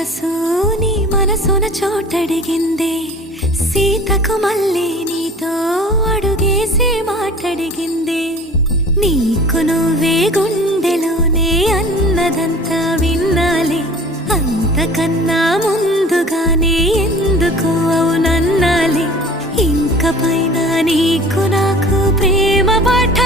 మనసు నీ మనసున చోటడిగిందే, సీతకు మళ్ళీ నీతో అడుగేసి మాటడిగిందే. నీకు నువ్వే గుండెలోనే అన్నదంతా విన్నాలే, అంతకన్నా ముందుగానే ఎందుకు అవునన్నాలే. ఇంక పైన నీకు నాకు ప్రేమ పాఠ